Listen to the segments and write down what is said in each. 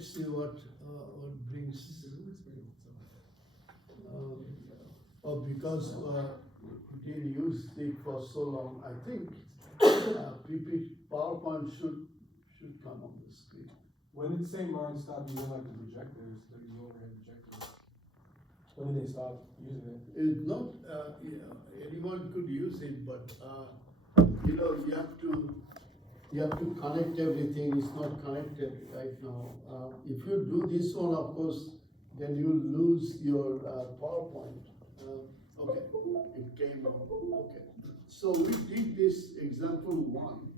let's see what brings. Because we didn't use it for so long, I think PowerPoint should come on the screen. When did St. Martin stop using like the projectors, like the overhead projectors? When did they stop using it? It's not, anyone could use it, but you have to connect everything. It's not connected right now. If you do this one, of course, then you lose your PowerPoint. Okay, it came on. Okay, so we did this example one,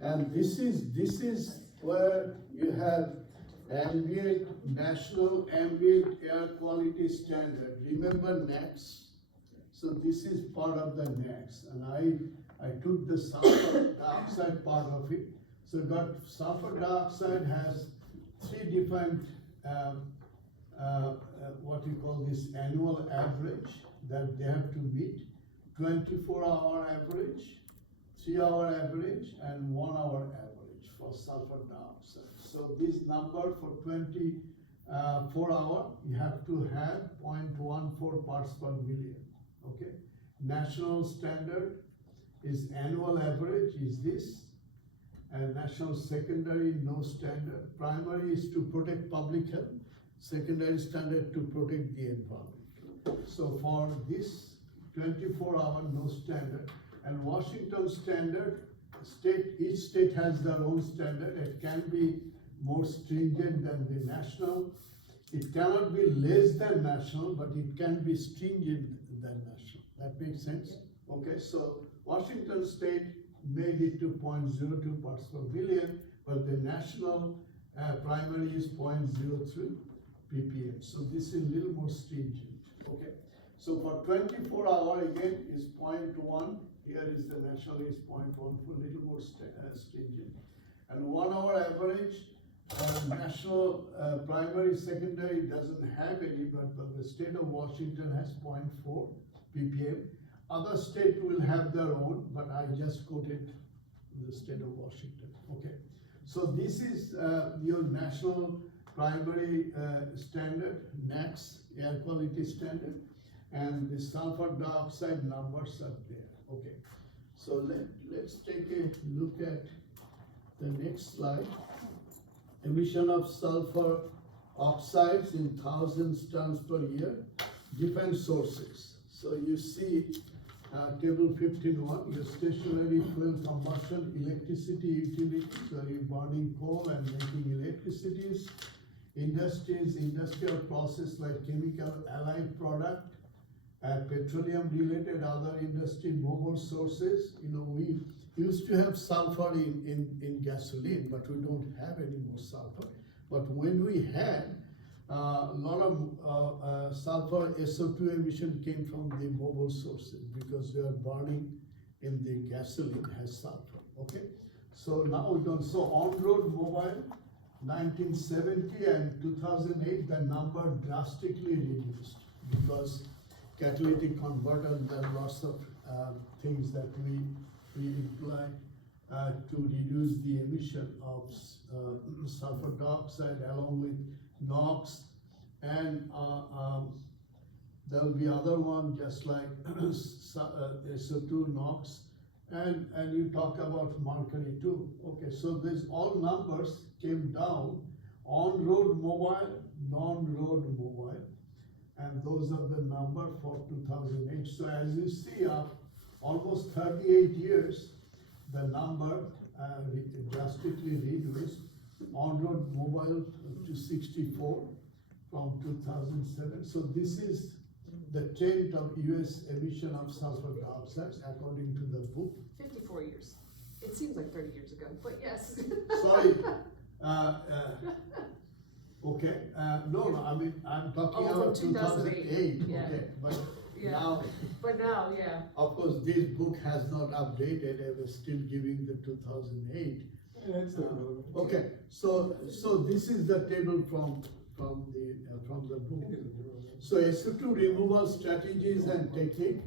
and this is where you have national ambient air quality standard. Remember NACS? So this is part of the NACS, and I took the sulfur dioxide part of it. So sulfur dioxide has three different what you call this annual average that they have to meet: 24-hour average, 3-hour average, and 1-hour average for sulfur dioxide. So this number for 24-hour, you have to have 0.14 parts per million. Okay, national standard is annual average is this, and national secondary no standard. Primary is to protect public health, secondary standard to protect the environment. So for this 24-hour no standard, and Washington standard, each state has their own standard. It can be more stringent than the national. It cannot be less than national, but it can be stringent than national. That makes sense? Okay, so Washington state made it to 0.02 parts per billion, but the national primary is 0.03 ppm. So this is a little more stringent. Okay, so for 24-hour again is 0.1. Here is the national is 0.1, a little more stringent. And 1-hour average, national primary, secondary doesn't have any, but the state of Washington has 0.4 ppm. Other states will have their own, but I just quoted the state of Washington. Okay, so this is your national primary standard, NACS, air quality standard, and the sulfur dioxide numbers are there. Okay, so let's take a look at the next slide. Emission of sulfur oxides in thousands tons per year, different sources. So you see table 15.1, your stationary fuel combustion, electricity utilities, so you're burning coal and making electricities. Industries, industrial process like chemical allied product, petroleum related other industry, mobile sources. We used to have sulfur in gasoline, but we don't have any more sulfur. But when we had a lot of sulfur SO2 emission came from the mobile sources because they are burning in the gasoline has sulfur. Okay, so now we don't. So on-road mobile, 1970 and 2008, the number drastically reduced because catalytic converter, there are lots of things that we imply to reduce the emission of sulfur dioxide along with NOx, and there will be other one just like SO2, NOx, and you talk about mercury too. Okay, so these all numbers came down: on-road mobile, non-road mobile, and those are the number for 2008. So as you see, almost 38 years, the number drastically reduced. On-road mobile to 64 from 2007. So this is the trend of US emission of sulfur dioxide according to the book. 54 years. It seems like 30 years ago, but yes. Sorry. Okay. No, I mean, I'm talking about 2008. Yeah. Okay. But yeah. now, Yeah. Of course, this book has not updated. I was still giving the 2008. Yeah, okay, so this is the table from the book. So SO2 removal strategies and technique.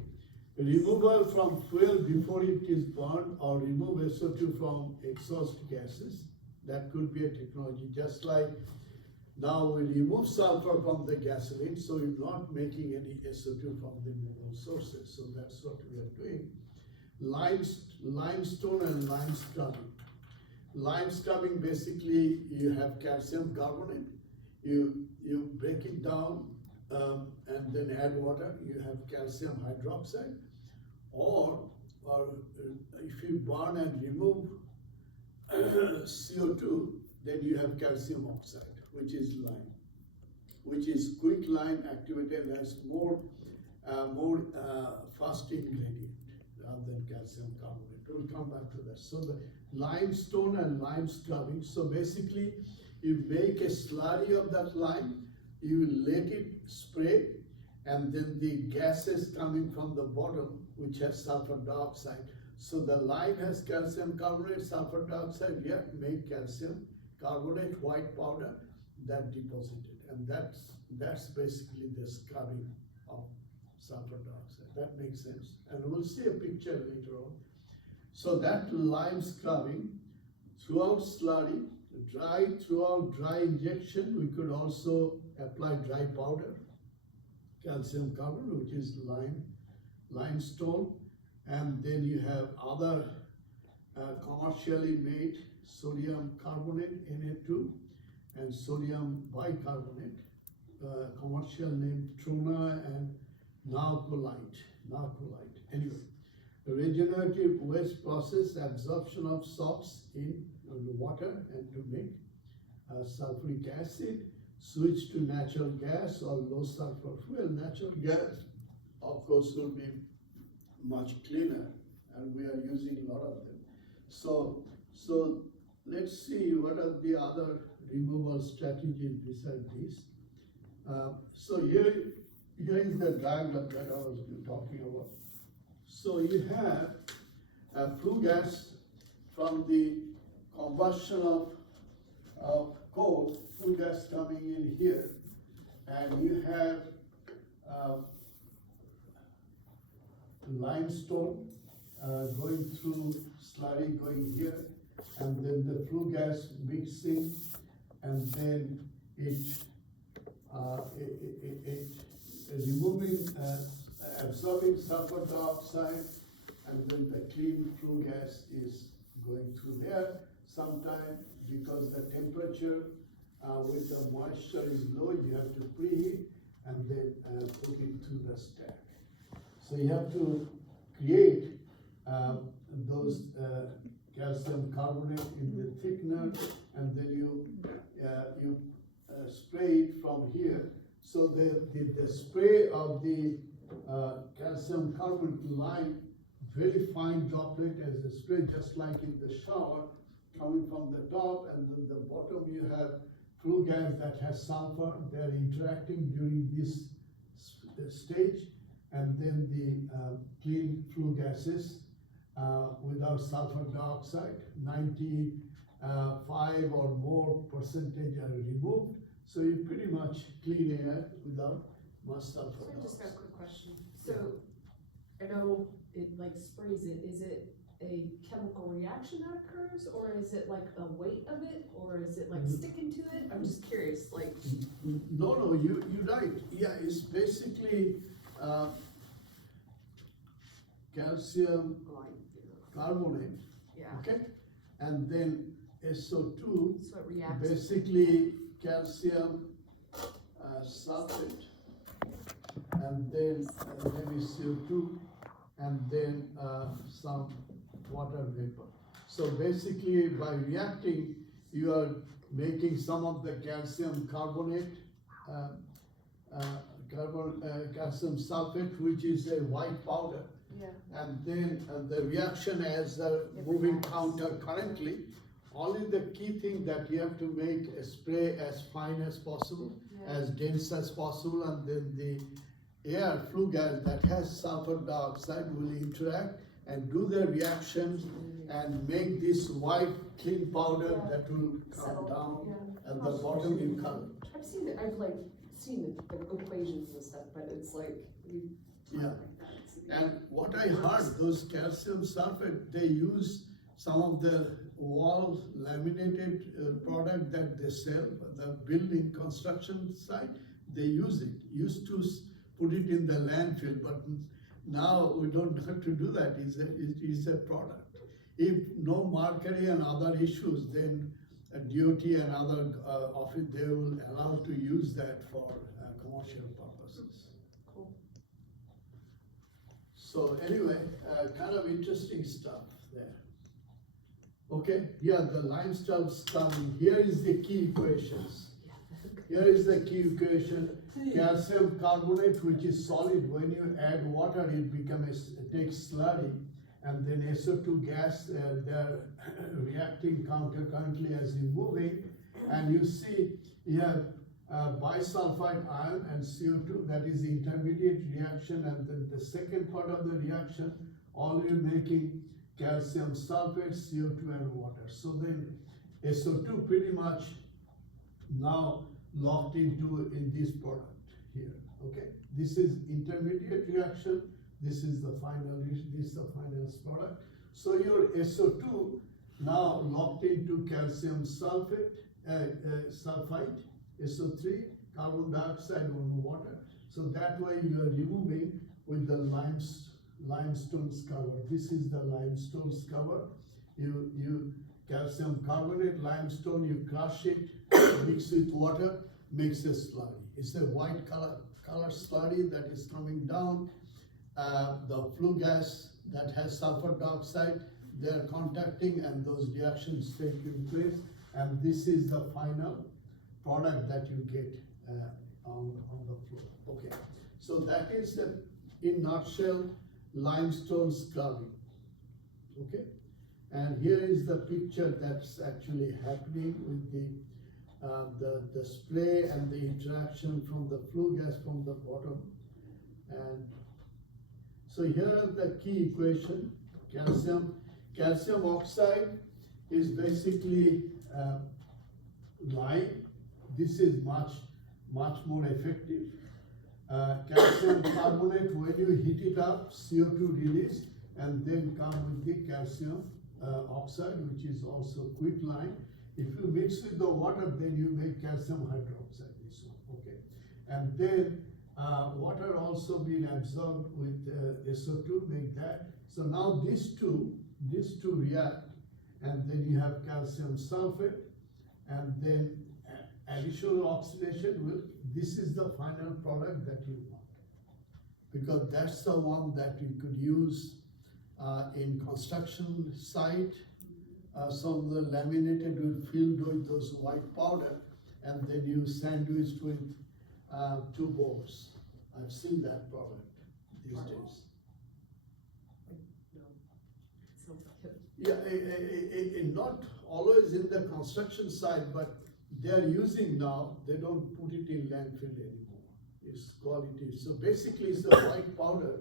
Removal from fuel before it is burned or remove SO2 from exhaust gases. That could be a technology, just like now we remove sulfur from the gasoline, so you're not making any SO2 from the mineral sources. So that's what we are doing. Limestone and lime scrubbing. Lime scrubbing, basically you have calcium carbonate, you break it down and then add water, you have calcium hydroxide. Or if you burn and remove CO2, then you have calcium oxide, which is lime, which is quick lime activated and has more fast ingredient rather than calcium carbonate. We'll come back to that. So the limestone and lime scrubbing. So basically, you make a slurry of that lime, you let it spray, and then the gases coming from the bottom, which has sulfur dioxide. So the lime has calcium carbonate, sulfur dioxide, yeah, make calcium carbonate, white powder, that deposited. And that's basically the scrubbing of sulfur dioxide. That makes sense. And we'll see a picture later on. So that lime scrubbing, throughout slurry, throughout dry injection, we could also apply dry powder, calcium carbonate, which is limestone, and then you have other commercially made sodium carbonate, Na2, and sodium bicarbonate, commercial name Trona and narcolite. Anyway, the regenerative waste process, absorption of salts in the water and to make sulfuric acid, switch to natural gas or low sulfur fuel. Natural gas, of course, will be much cleaner, and we are using a lot of them. So let's see what are the other removal strategies besides this. So here is the diagram that I was talking about. So you have a flue gas from the combustion of coal, flue gas coming in here, and you have limestone going through slurry going here, and then the flue gas mixing, and then it removing, absorbing sulfur dioxide, and then the clean flue gas is going through there. Sometimes because the temperature with the moisture is low, you have to preheat and then put it through the stack. So you have to create those calcium carbonate in the thickener, and then you spray it from here. So the spray of the calcium carbonate lime, very fine droplet as a spray, just like in the shower, coming from the top, and then the bottom you have flue gas that has sulfur. They're interacting during this stage, and then the clean flue gases without sulfur dioxide, 95 or more percentage are removed. So you pretty much clean air without much sulfur I just got a dioxide. quick question. So, I know it like sprays it, is it a chemical reaction that occurs, or is it like a weight of it, or is it like sticking to it? I'm just curious, like. No, you're right. Yeah, it's basically calcium carbonate, Yeah, okay? And then SO2, so it reacts. basically calcium sulfate, and then maybe CO2, and then some water vapor. So basically, by reacting, you are making some of the calcium carbonate, calcium sulfate, which is a white powder. Yeah. And then the reaction as the moving counter currently, only the key thing that you have to make a spray as fine as possible, Yeah. as dense as possible, and then the air flue gas that has sulfur dioxide will interact and do the reactions and make this white clean powder that will come Settle, down yeah. at the bottom in color. I've seen it, I've like seen the equations and stuff, but it's like, Yeah. And what I heard, those calcium sulfate, they use some of the wall laminated product that they sell, the building construction site, they use it. Used to put it in the landfill, but now we don't have to do that. It is a product. If no marketing and other issues, then DOT and other office, they will allow to use that for commercial purposes. Cool. So anyway, kind of interesting stuff there. Okay, yeah, the limestone scrubbing. Here is the key equations. Here is the key equation. Calcium carbonate, which is solid, when you add water, it takes slurry, and then SO2 gas, they're reacting countercurrently as you're moving, and you see you have bisulfite ion and CO2, that is the intermediate reaction, and then the second part of the reaction, all you're making calcium sulfate, CO2 and water. So then SO2 pretty much now locked into in this product here, okay? This is intermediate reaction, this is the final product. So your SO2 now locked into calcium sulfate, sulfite, SO3, carbon dioxide on water. So that way you are removing with the limestone's cover. This is the limestone's cover. You calcium carbonate, limestone, you crush it, mix with water, makes a slurry. It's a white color slurry that is coming down. The flue gas that has sulfur dioxide, they are contacting and those reactions take place. And this is the final product that you get on the floor. Okay, so that is in nutshell limestone scrubbing. Okay, and here is the picture that's actually happening with the spray and the interaction from the flue gas from the bottom. And so here are the key equation. Calcium oxide is basically lime. This is much more effective. Calcium carbonate, when you heat it up, CO2 release, and then come with the calcium oxide, which is also quicklime. If you mix with the water, then you make calcium hydroxide, this one, okay? And then water also being absorbed with SO2, make that. So now these two react, and then you have calcium sulfate, and then additional oxidation this is the final product that you want. Because that's the one that you could use in construction site. Some of the laminated will filled with those white powder, and then you sandwiched with two boards. I've seen that product these days. Yeah, not always in the construction site, but they're using now, they don't put it in landfill anymore. It's quality. So basically it's the white powder,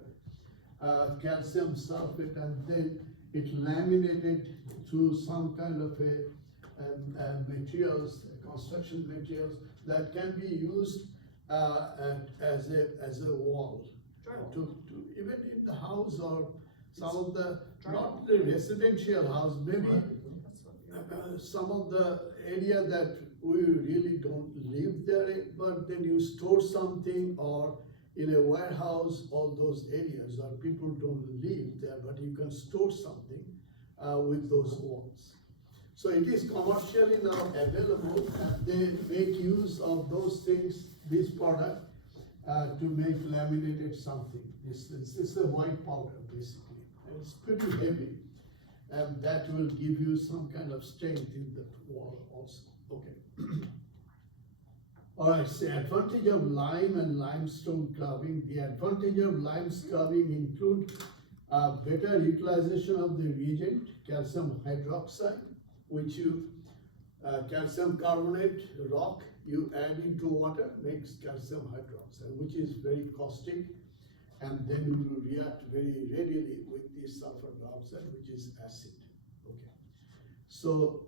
calcium sulfate, and then it laminated through some kind of materials, construction materials that can be used as a wall. To even in the house or some of the, not the residential house, maybe some of the area that we really don't live there, but then you store something, or in a warehouse, all those areas where people don't live there, but you can store something with those walls. So it is commercially now available, and they make use of those things, this product, to make laminated something. It's a white powder basically, and it's pretty heavy, and that will give you some kind of strength in the wall also. Okay. All right, so advantage of lime and limestone scrubbing. The advantage of lime scrubbing include better utilization of the reagent, calcium hydroxide, which calcium carbonate rock, you add into water, makes calcium hydroxide, which is very caustic, and then it will react very readily with the sulfur dioxide, which is acid. Okay. So,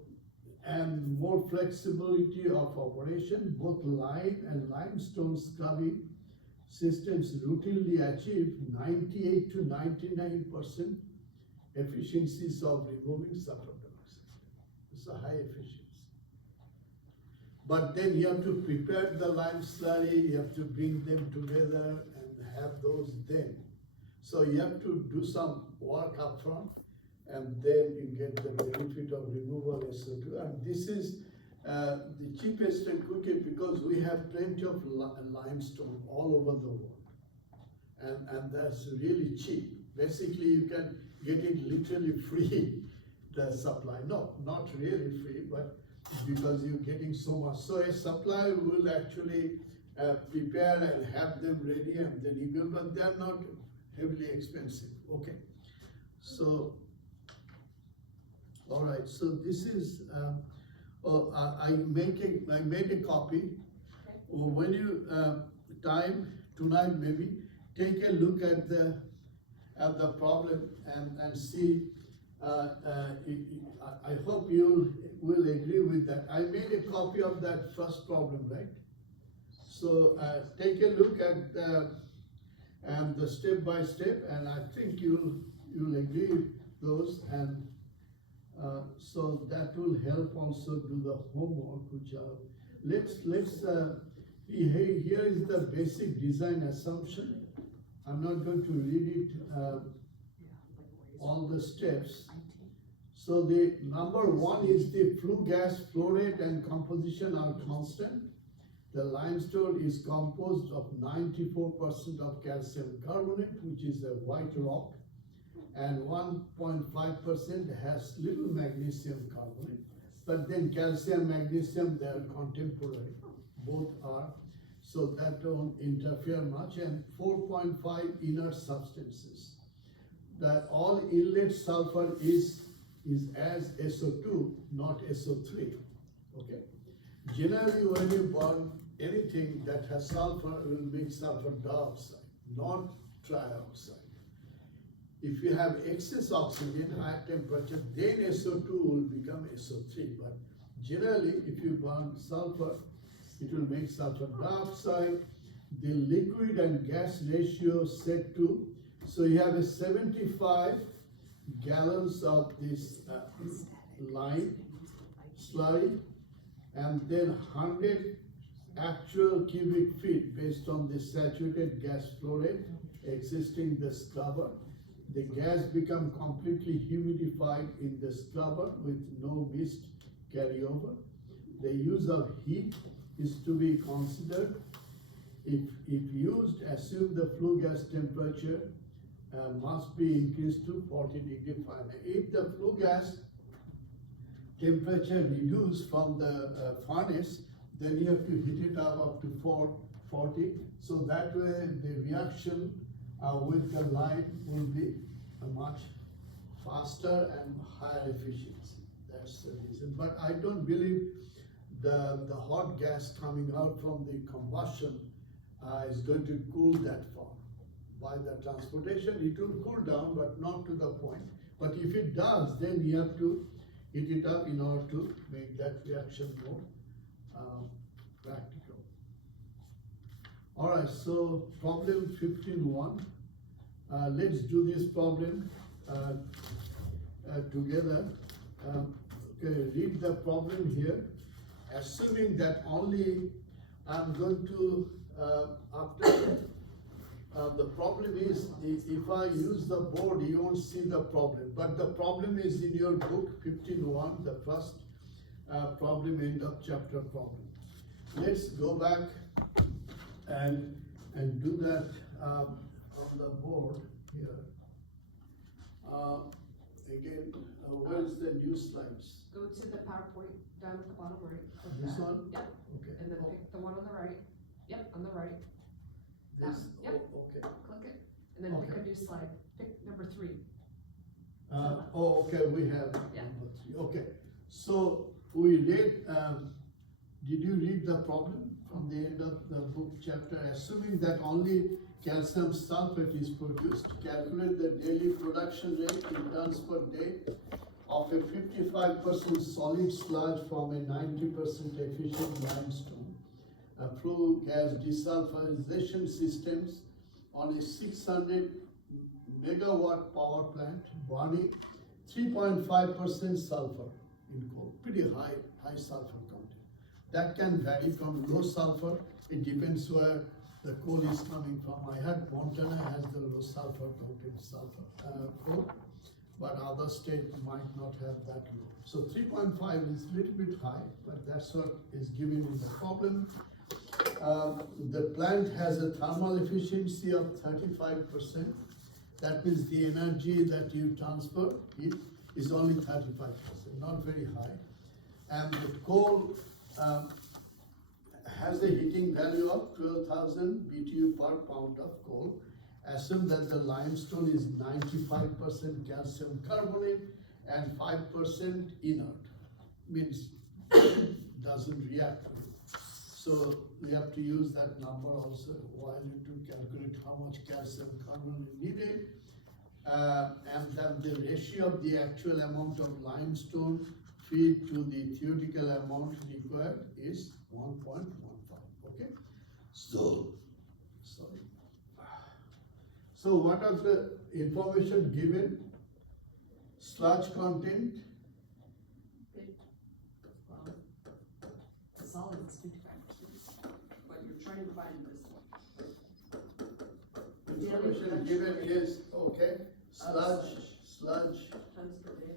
and more flexibility of operation, both lime and limestone scrubbing systems routinely achieve 98 to 99% efficiencies of removing sulfur dioxide. It's a high efficiency. But then you have to prepare the lime slurry, you have to bring them together and have those then. So you have to do some work up front, and then you get the benefit of removal SO2. And this is the cheapest and quickest because we have plenty of limestone all over the world. And that's really cheap. Basically, you can get it literally free, the supply. No, not really free, but because you're getting so much. So a supplier will actually prepare and have them ready, and then you go, but they're not heavily expensive, okay? So, all right, so this is, I made a copy. When you time tonight, maybe take a look at the problem and see. I hope you will agree with that. I made a copy of that first problem, right? So take a look at the step by step, and I think you'll agree with those, and so that will help also do the homework. Which let's here is the basic design assumption. I'm not going to read it all the steps. So the number one is the flue gas flow rate and composition are constant. The limestone is composed of 94% of calcium carbonate, which is a white rock, and 1.5% has little magnesium carbonate. But then calcium, magnesium, they are contemporary, both are. So that don't interfere much, and 4.5 inert substances. That all inlet sulfur is as SO2, not SO3, okay? Generally, when you burn anything that has sulfur, it will make sulfur dioxide, not trioxide. If you have excess oxygen, high temperature, then SO2 will become SO3, but generally, if you burn sulfur, it will make sulfur dioxide. The liquid and gas ratio set to, so you have a 75 gallons of this lime slurry, and then 100 actual cubic feet based on the saturated gas flow rate existing in the scrubber. The gas become completely humidified in the scrubber with no mist carryover. The use of heat is to be considered. If used, assume the flue gas temperature must be increased to 40 degrees Fahrenheit. If the flue gas temperature reduced from the furnace, then you have to heat it up to 440. So that way the reaction with the lime will be much faster and higher efficiency. That's the reason. But I don't believe the hot gas coming out from the combustion is going to cool that far. By the transportation, it will cool down, but not to the point. But if it does, then you have to heat it up in order to make that reaction more practical. All right, so problem 15.1. Let's do this problem together. Okay, read the problem here. Assuming that only I'm going to, the problem is, if I use the board, you won't see the problem. But the problem is in your book, 15.1, the first problem, end of chapter problem. Let's go back and do that on the board here. Again, where's the new slides? Go to the PowerPoint down at the bottom right. Click This that. one? Yep, Okay. and then pick the one on the right. Yep, on the right. This, Yep. okay. Click it, and then pick Okay. a new slide. Pick number 3. Okay, we have Yeah. number 3. Okay, so we read, did you read the problem from the end of the book chapter? Assuming that only calcium sulfate is produced, calculate the daily production rate in tons per day of a 55% solid sludge from a 90% efficient limestone. flue gas desulfurization systems on a 600 megawatt power plant burning 3.5% sulfur in coal, pretty high sulfur content. That can vary from low sulfur, it depends where the coal is coming from. I heard Montana has the low sulfur content coal, but other states might not have that low. So 3.5 is a little bit high, but that's what is given in the problem. The plant has a thermal efficiency of 35%. That means the energy that you transfer it is only 35%, not very high. And the coal has a heating value of 12,000 BTU per pound of coal. Assume that the limestone is 95% calcium carbonate and 5% inert, means doesn't react. So we have to use that number also while you to calculate how much calcium carbonate needed. And then the ratio of the actual amount of limestone feed to the theoretical amount required is 1.15, okay? So what are the information given? Sludge content, Well, the solid is 55%, but you're trying to find this. information given is, okay, sludge, Tons per day.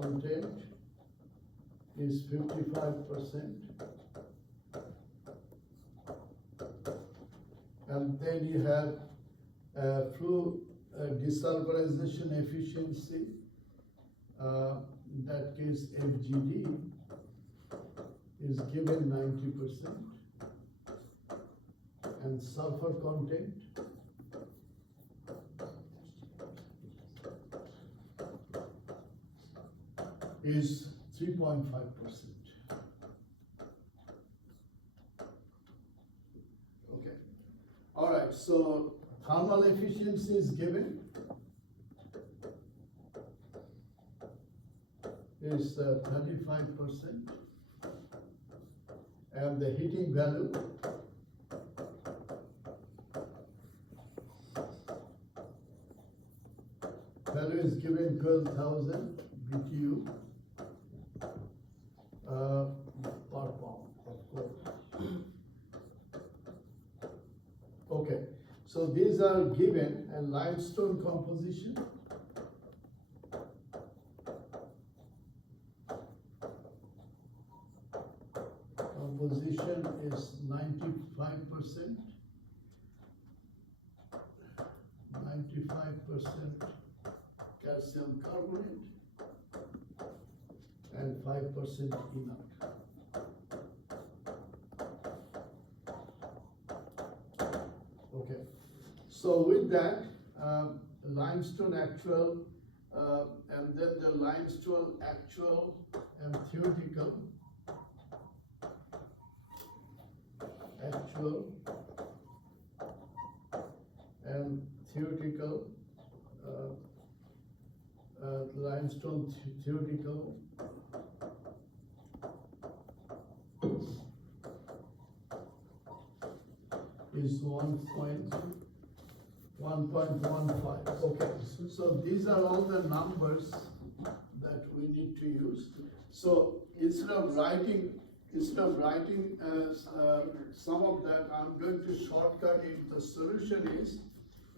content is 55%. And then you have flue desulfurization efficiency, that is FGD, is given 90%. And sulfur content is 3.5%. Okay. All right, so thermal efficiency is given. Is 35%. And the heating value is given 12,000 BTU per pound of coal. Okay, so these are given, and limestone composition. Composition is 95%. 95% calcium carbonate and 5% inert. Okay, so with that, limestone actual, and then the limestone actual and theoretical, and theoretical, limestone theoretical is 1.15. Okay, so these are all the numbers that we need to use. So instead of writing some of that, I'm going to shortcut it. The solution is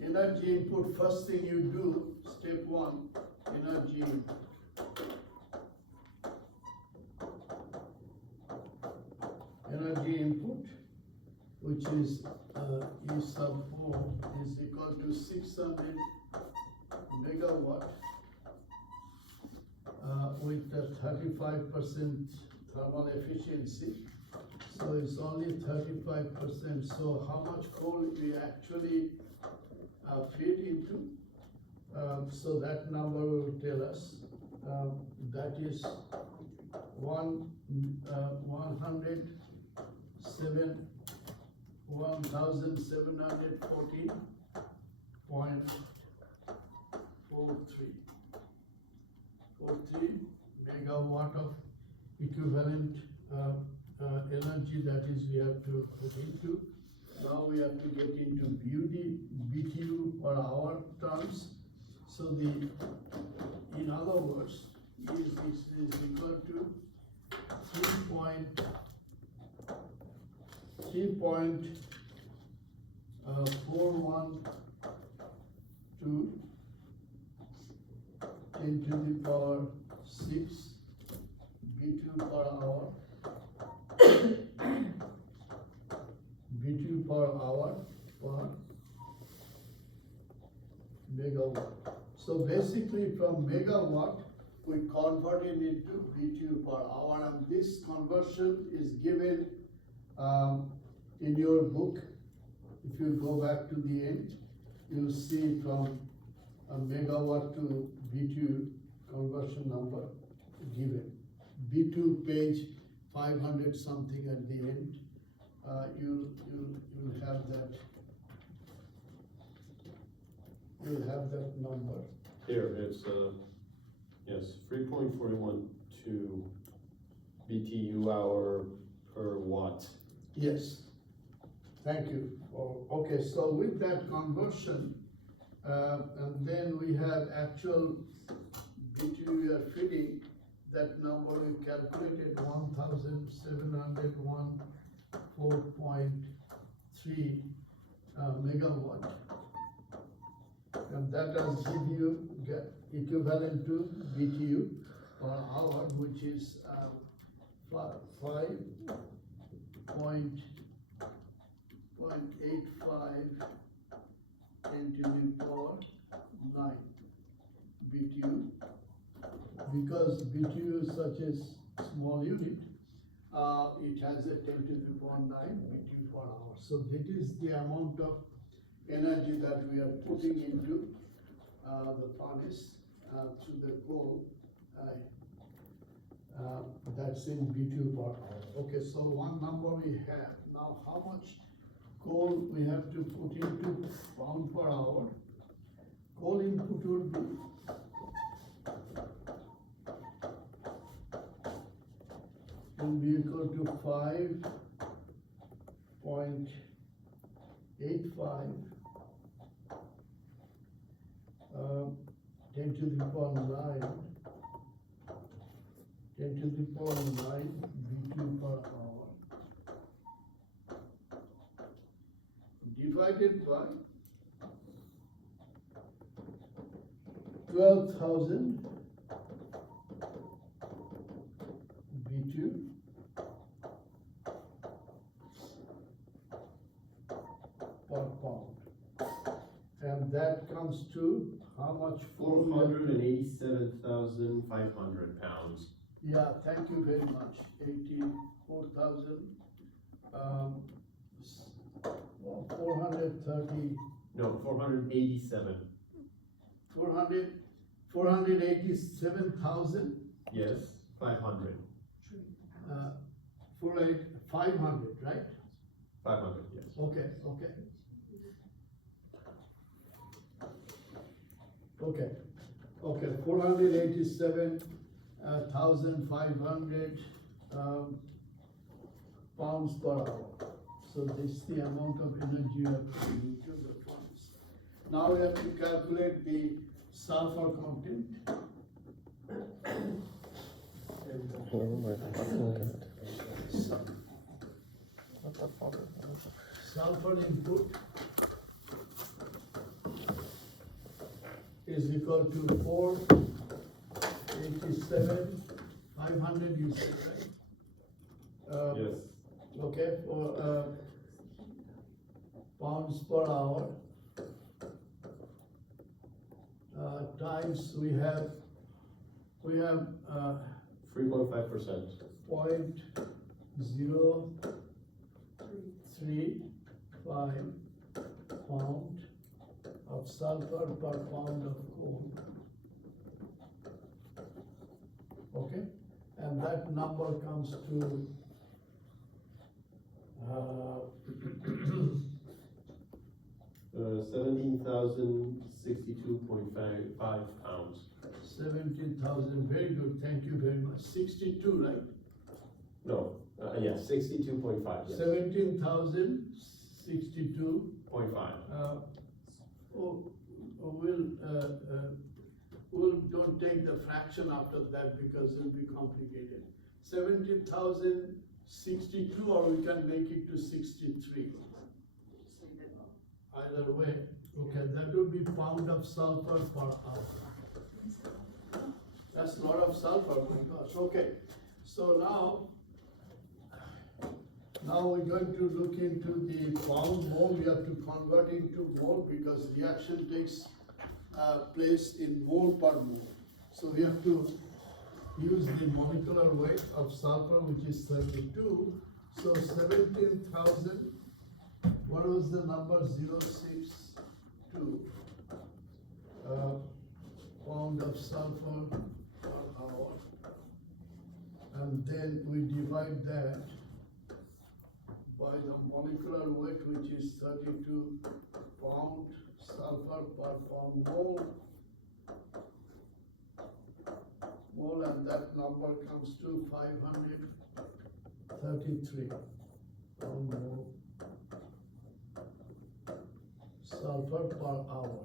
energy input. First thing you do, step one, energy input. Energy input, which is E sub 4 is equal to 600 megawatt with the 35% thermal efficiency. So it's only 35%. So how much coal we actually feed into? So that number will tell us. That is 1,714.43 megawatt of equivalent energy that is we have to put into. Now we have to get into BTU per hour terms. So in other words, is equal to 3.412 10 to the power 6 BTU per hour. BTU per hour per megawatt. So basically from megawatt, we convert it into BTU per hour, and this conversion is given in your book. If you go back to the end, you'll see from a megawatt to BTU conversion number given. B2 page 500 something at the end. You'll have that. You'll have that number. Here, it's, yes, 3.412 BTU hour per watt. Yes, thank you. Okay, so with that conversion, and then we have actual BTU we are feeding, that number we calculated 1,701.4.3 megawatt. And that does give you equivalent to BTU per hour, which is 5.85 10 to the power 9 BTU. Because BTU is such a small unit, it has a 10 to the power 9 BTU per hour. So that is the amount of energy that we are putting into the furnace through the coal. That's in BTU per hour. Okay, so one number we have. Now how much coal we have to put into pound per hour? Coal input will be equal to 5.85 10 to the power 9 10 to the power 9 BTU per hour divided by 12,000 BTU per pound. And that comes to how much? 487,500 pounds. Yeah, thank you very much. 84,000, 430, No, 487. 487,000, Yes, 500. 500, right? 500, yes. Okay. Okay, 487,500 pounds per hour. So this is the amount of energy you have put into the furnace. Now we have to calculate the sulfur content. What the fuck? Sulfur input is equal to 487,500 you said, right? Yes. Okay, for pounds per hour. Times we have 3.5%. 0.035 pound of sulfur per pound of coal. Okay, and that number comes to 17,062.5 pounds. 17,000, very good, thank you very much. 62, right? No, yeah, 62.5, yes, 17,062. 0.5. We'll don't take the fraction after that because it'll be complicated. 17,062, or we can make it to 63. Either way, okay, that would be pound of sulfur per hour. That's a lot of sulfur, my gosh, okay. So now we're going to look into the pound mole. We have to convert into mole because reaction takes place in mole per mole. So we have to use the molecular weight of sulfur, which is 32. So 17,000, what was the number? 0.62 pound of sulfur per hour. And then we divide that by the molecular weight, which is 32 pound sulfur per pound mole, and that number comes to 533 pound mole sulfur per hour.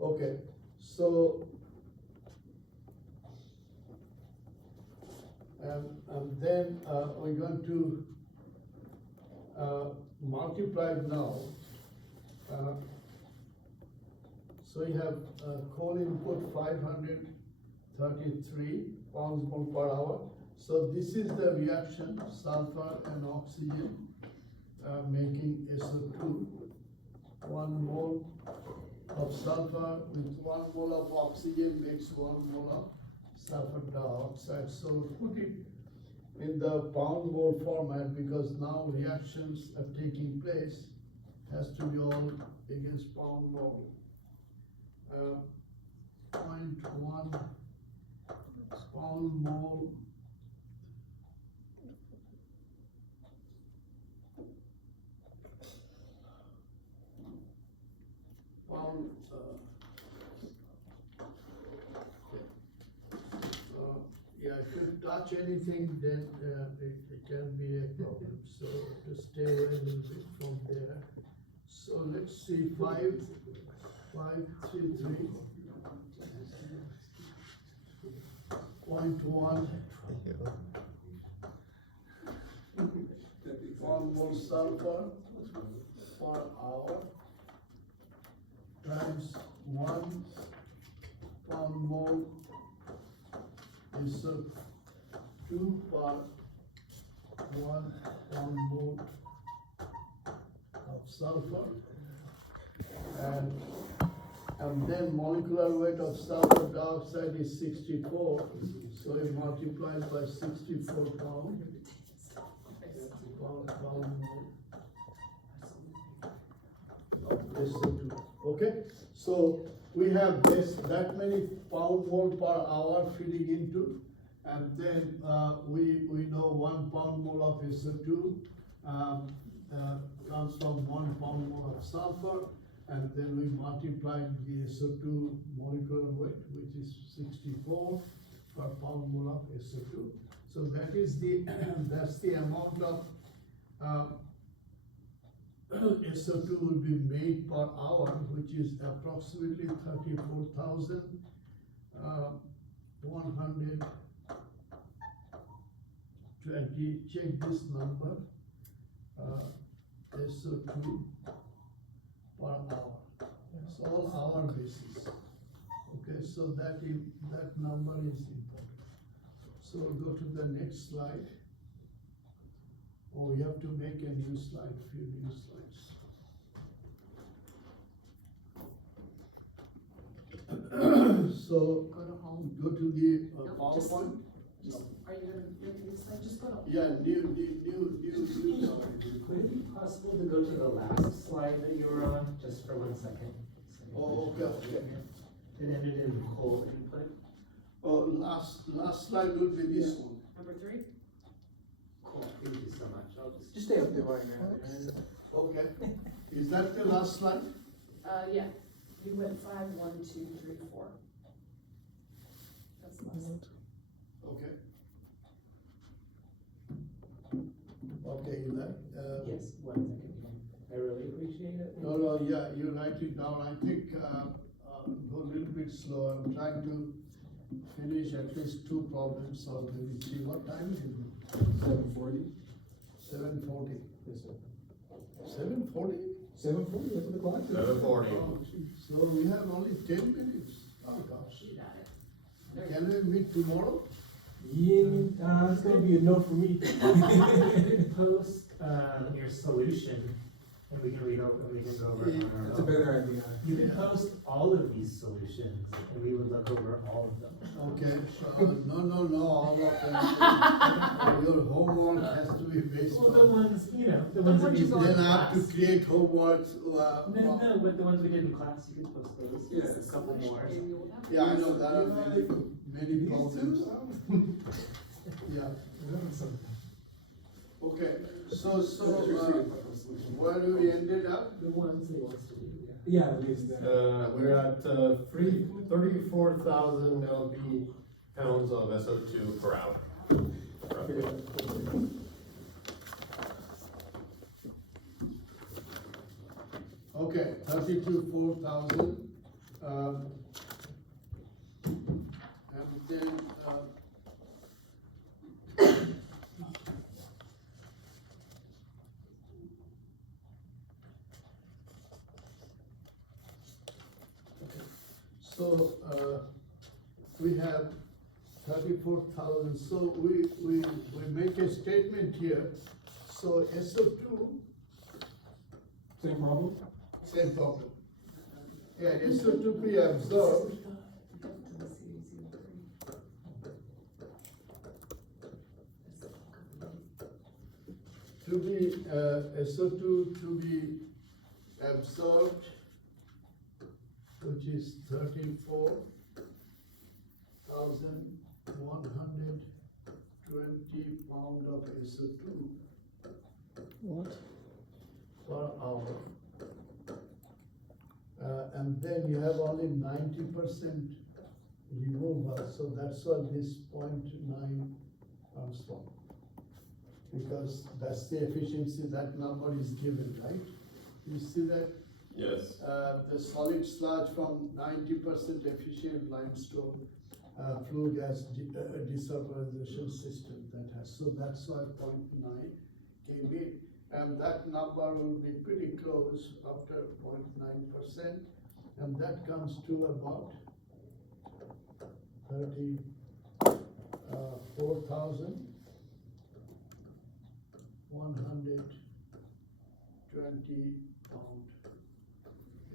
Okay, so and then we're going to multiply now. So you have coal input 533 pounds mole per hour. So this is the reaction, sulfur and oxygen making SO2. 1 mole of sulfur with 1 mole of oxygen makes 1 mole of sulfur dioxide. So put it in the pound mole format because now reactions are taking place, has to be all against pound mole. 0.1 pound mole pound yeah, if you touch anything, then it can be a problem. So to stay away a little bit from there. So let's see, 533.1 1 mole sulfur per hour times 1 pound mole is 2 per 1 pound mole of sulfur, and then molecular weight of sulfur dioxide is 64, so it multiplies by 64 pound mole of SO2. Okay, so we have that many pound mole per hour feeding into, and then we know 1 pound mole of SO2 comes from 1 pound mole of sulfur, and then we multiply the SO2 molecular weight, which is 64 per pound mole of SO2. So that is that's the amount of SO2 will be made per hour, which is approximately 34,120. Check this number, SO2 per hour. It's all hour basis. Okay, so that number is important. So we'll go to the next slide. Oh, we have to make a new slide, few new slides. So, Go to home. go to the No, PowerPoint. Just, are you gonna make this slide? Just go to. Yeah, new slide. Would it be possible to go to the last slide that you were on, just for 1 second? Oh, okay. It ended in coal input. Oh, last slide would be this one. Number 3? Cool, thank you so much. I'll just Stay up there while you're at it. Okay. Is that the last slide? Yeah, you went 5, 1, 2, 3, 4. That's the last. Okay. like, Yes, 1 second. I really appreciate it. no, yeah, you write it down, I think, go a little bit slow, I'm trying to finish at least 2 problems, so let me see, what time is it? 7:40? 7:40. Yes, sir. 7:40? 7:40, that's what the clock says. 7:40. Oh, gee, so we have only 10 minutes, oh gosh. You got it. Can we meet tomorrow? Yeah, it's gonna be a no for me. You can post, your solution, and we can read over, and we can go over it on That's a our own. better idea. You can post all of these solutions, and we would look over all of them. Okay, so, no, all of them. Your homework has to be based Well, the on. ones, the ones that we ones you did. go Then in I have to class. create homework, No, but the ones we did in class, you could post those. Yeah. A couple more. yeah, I know, there are many These problems, two? yeah. Some- Okay, so, where do we ended up? The ones they want us to do, yeah. Yeah, at least that. We're at, 34,000 LP pounds of SO2 per hour. Roughly. Okay, 32,400, and then, so, we have 34,000, so we make a statement here, so SO2, Same problem? same problem. Yeah, SO2 be absorbed, to be, SO2 to be absorbed, which is 34,120 pound of SO2 What? per hour. And then you have only 90% removal, so that's why this 0.9 comes from. Because that's the efficiency, that number is given, right? You see that? Yes. The solid sludge from 90% efficient limestone, flue gas desulfurization system that has, so that's why 0.9 came in. And that number will be pretty close after 0.9%, and that comes to about 34,120 pound.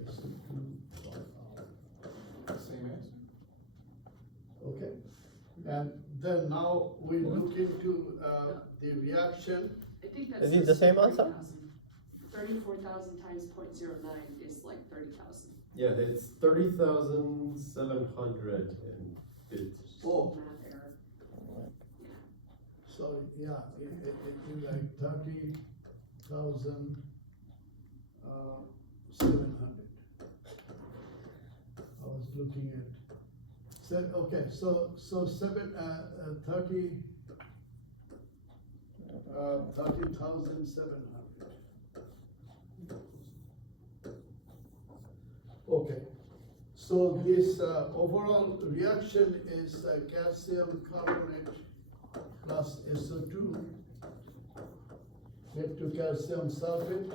SO2 per hour. Same answer? Okay, and then now we look into, the reaction. I think that's. Is it the same answer? 34,000 times 0.09 is like 30,000. Yeah, it's 30,700 and it's. Oh, Math error. so, yeah, it is like 30,700. I was looking at, okay, so 30,700. Okay, so this overall reaction is calcium carbonate plus SO2 get to calcium sulfate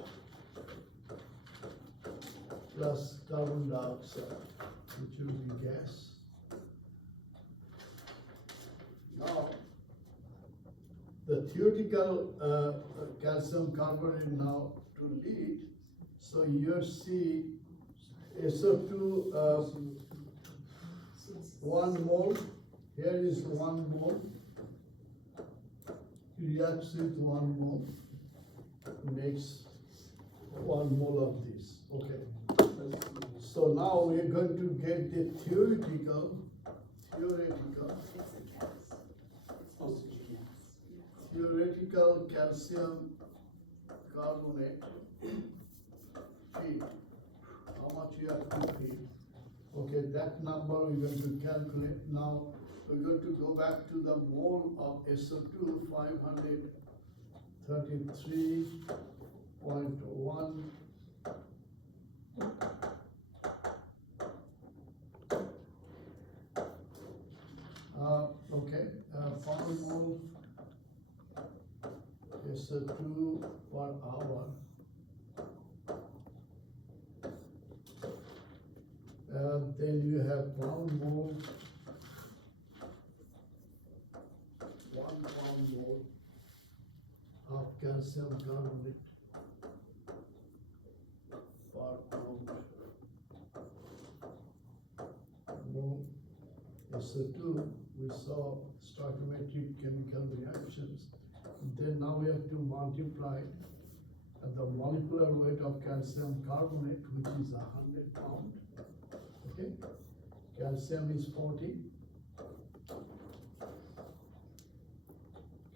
plus carbon dioxide, which will be gas. Now, the theoretical calcium carbonate now to lead, so here see SO2 1 mole, here is 1 mole, reacts with 1 mole, makes 1 mole of this, okay. So now we're going to get the theoretical calcium carbonate feed. How much you have to feed? Okay, that number we're going to calculate. Now we're going to go back to the mole of SO2, 33.1. Okay, pound mole is 2 per hour. Then you have pound mole, 1 pound mole of calcium carbonate per pound. Mole is 2. We saw stoichiometric chemical reactions. Then now we have to multiply the molecular weight of calcium carbonate, which is 100 pound. Okay, calcium is 40.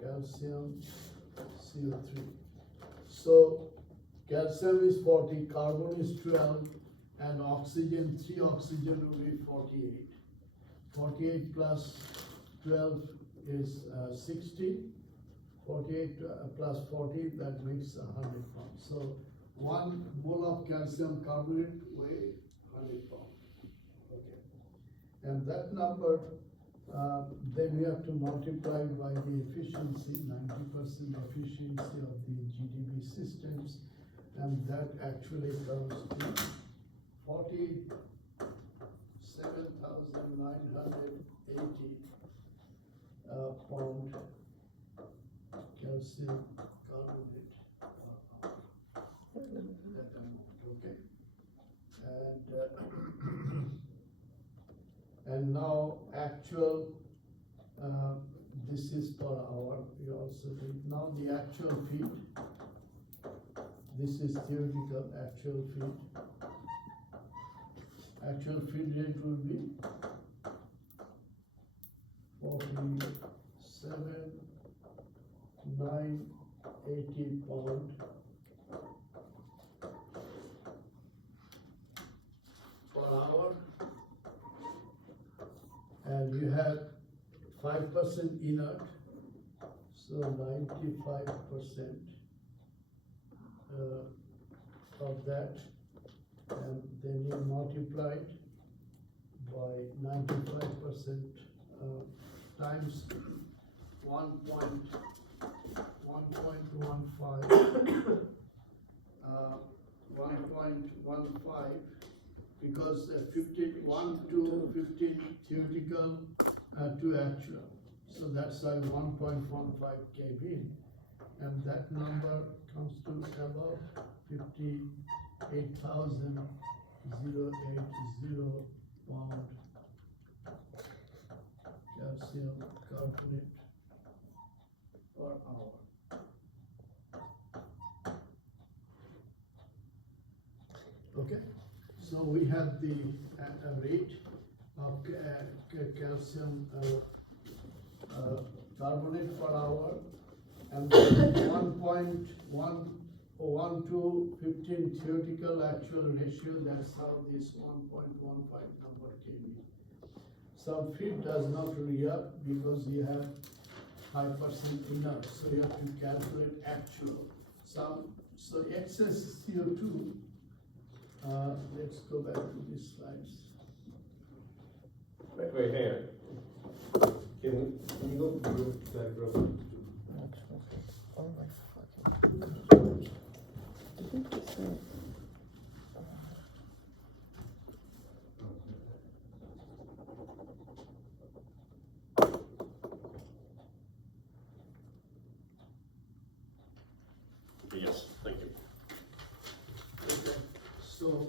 Calcium CO3. So calcium is 40, carbon is 12, and oxygen, 3 oxygen will be 48. 48 plus 12 is 60. 48 plus 40, that makes 100 pounds. So 1 mole of calcium carbonate weighs 100 pounds. Okay. And that number, then we have to multiply by the efficiency, 90% efficiency of the GDP systems, and that actually comes to 47,980 pound calcium carbonate per hour. That amount, okay? And now actual, this is per hour, we also did. Now the actual feed, this is theoretical actual feed. Actual feed rate will be 47,980 pound per hour. And you have 5% inert, so 95% of that, and then you multiply it by 95% times 1.15, 1.15, because 1 to 15 theoretical to actual. So that's why 1.15 came in, and that number comes to about 58,080 pound calcium carbonate per hour. Okay, so we have the rate of calcium carbonate per hour, and 1.1 to 15 theoretical actual ratio. That's how this 1.15 number came in. Some feed does not react because you have 5% inert, so you have to calculate actual. So excess CO2. Let's go back to these slides. Wait, hang on. Can you go back real quick? Oh my fucking. I think it's Yes, thank you. Okay, so,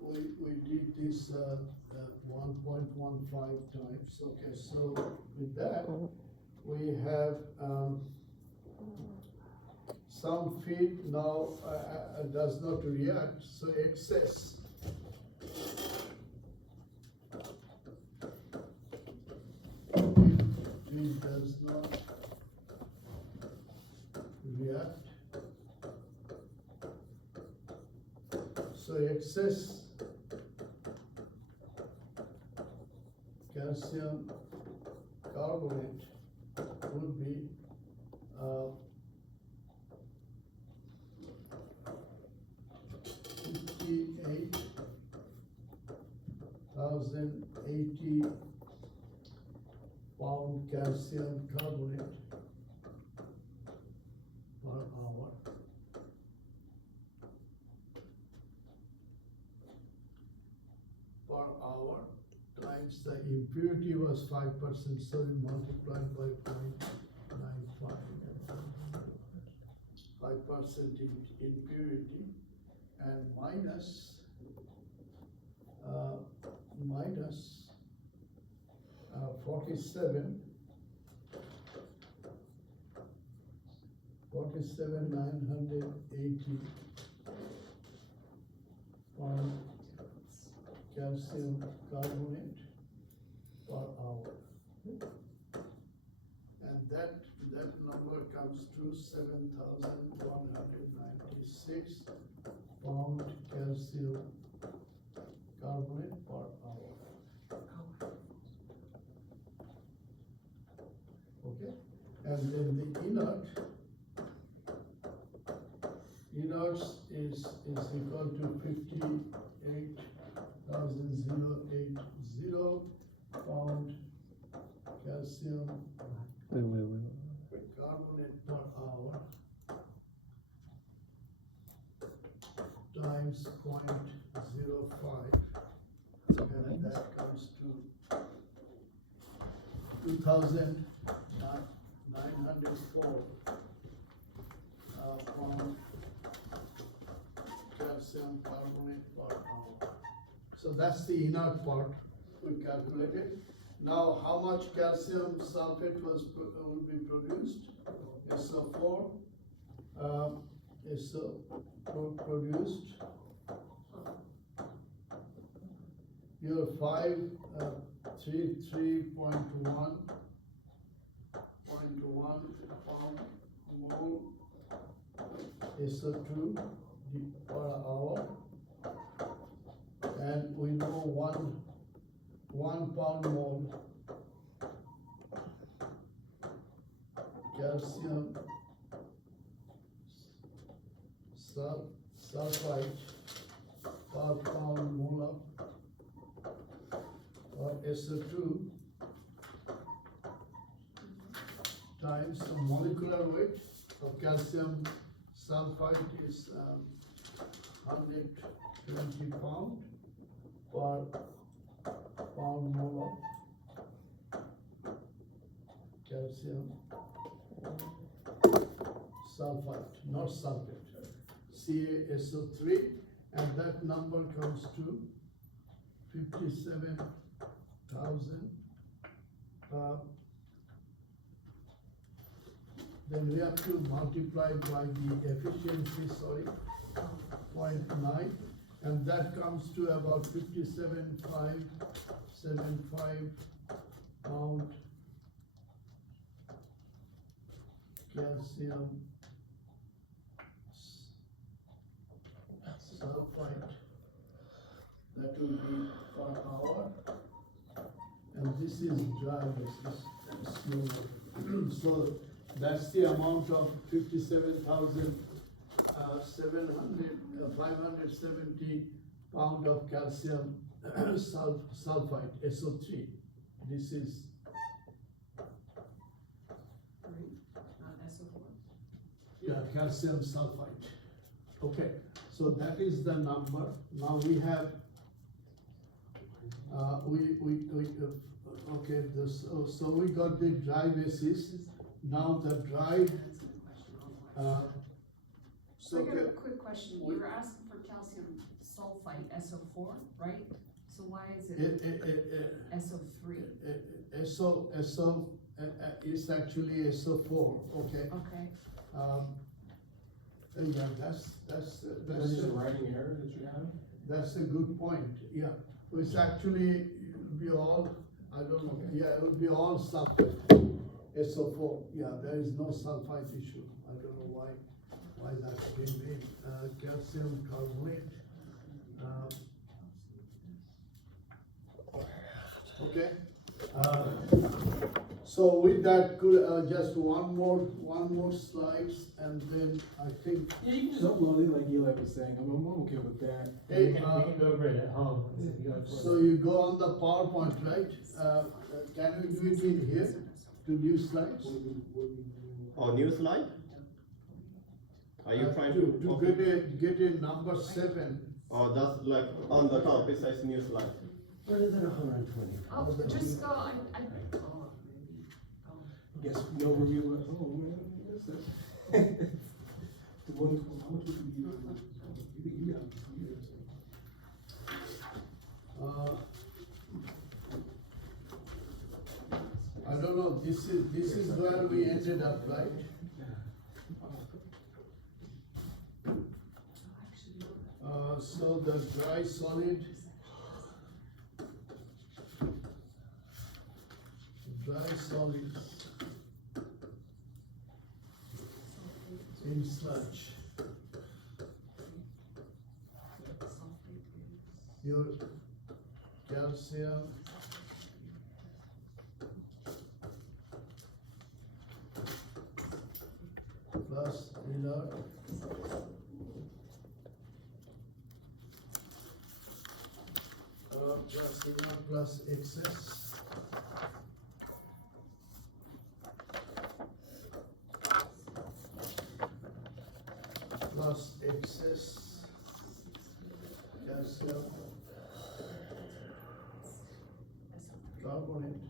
we did this, 1.15 times, okay, so with that, we have, some feed now, does not react, so excess. Feed does not react. So excess calcium carbonate would be, 58,080 pound calcium carbonate per hour. Per hour times the impurity was 5%, so we multiplied by 0.95. 5% impurity and minus 47,980 pound calcium carbonate per hour. And that number comes to 7,196 pound calcium carbonate per hour. Okay, and then the inerts is equal to 58,080 pound calcium Wait. carbonate per hour times 0.05, and that comes to 2,904 pound calcium carbonate per hour. So that's the inert part we calculated. Now, how much calcium sulfate will be produced? SO4 is produced. Your 3.1 pound mole SO2 per hour, and we know one pound mole calcium sulfite per pound mole of SO2 times the molecular weight of calcium sulfite is 120 pound per pound mole of calcium sulfite, not sulfate, CaSO3, and that number comes to 57,000. Then we have to multiply by the efficiency, 0.9, and that comes to about 57,575 pound calcium sulfite. That will be per hour, and this is dry basis. So that's the amount of 57,570 pound of calcium sulfite, SO3. This is Not SO4. calcium sulfite. Okay, so that is the number. Now we have, okay, so we got the dry basis. Now the dry, So I got a quick question, you were asking for calcium sulfite, SO4, right? So why is it SO3? It's actually SO4, okay? Okay, Yeah, that's Is that just a writing error that you have? That's a good point, yeah. It's actually, it would be all, I don't know, yeah, it would be all sulfite, SO4, yeah, there is no sulfite issue. I don't know why that came in, calcium carbonate. Okay, So with that, could, just one more slides, and then I think, Yeah, you can just upload it like Eli was saying, I'm okay with that. hey, We can go over it at home. once we go for so it. you go on the PowerPoint, right? Can you do it in here, to new slides? Oh, new slide? Are you trying to? Get a number 7. Oh, that's like on the top, it says new slide. Better than 120. Oh, just go, I, Guess no review at home, man. What's that? The one, how much would you use? You got 2 years. I don't know, this is where we ended up, right? So the dry solids in sludge. Your calcium, plus inert, plus inert plus excess. Plus excess calcium carbonate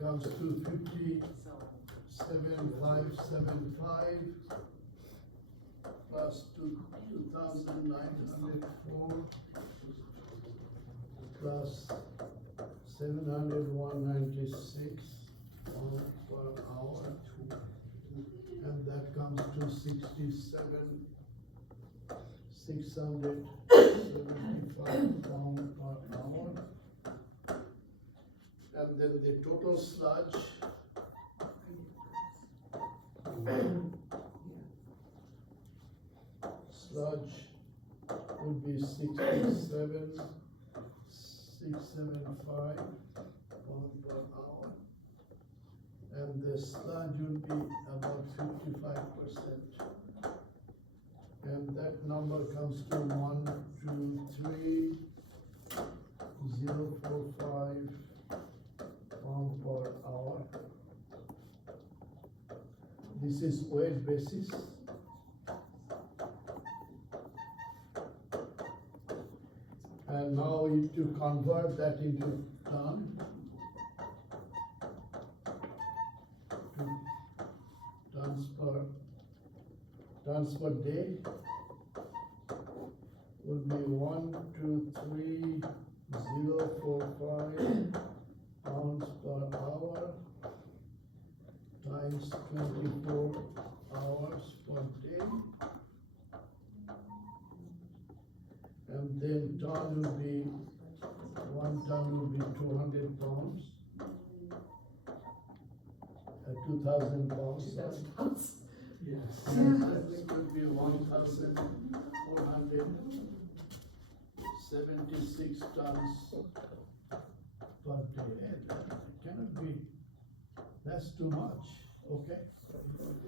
comes to 57,575 plus 2,904 plus 701.96 pounds per hour, and that comes to 675 pounds per hour. And then the total sludge would be 675 pounds per hour. And the sludge would be about 55%. And that number comes to 123,045 pounds per hour. This is weight basis. And now we need to convert that into ton. Tons per day would be 123,045 pounds per hour times 24 hours per day. And then ton would be, 1 ton would be 200 pounds. 2,000 pounds. 2,000 pounds. Yes. That would be 1,476 tons per day. That cannot be, that's too much, okay?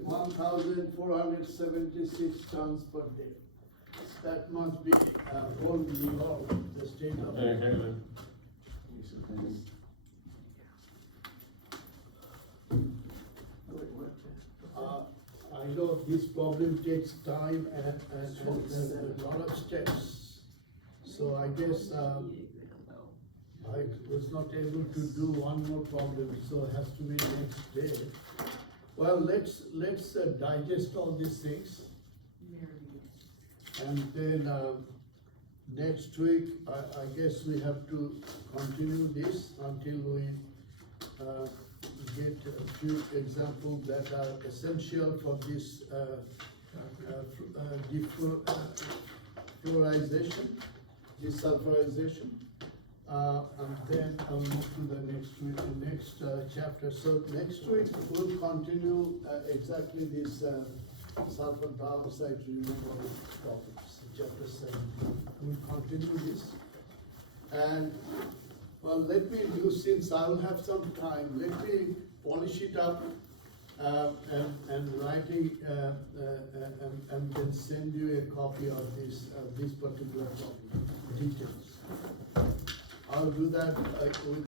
1,476 tons per day. That must be whole New York, the state of. I know this problem takes time and a lot of steps. So I guess, I was not able to do one more problem, so it has to be next day. Well, let's digest all these things. And then, next week, I guess we have to continue this until we, get a few examples that are essential for this, defluorization, desulfurization. And then I'll move to the next week, the next chapter. So next week, we'll continue exactly this sulfur dioxide removal topics, chapter 7. We'll continue this. And Well, let me do, since I'll have some time, let me polish it up, and writing, and then send you a copy of this particular copy, details. I'll do that with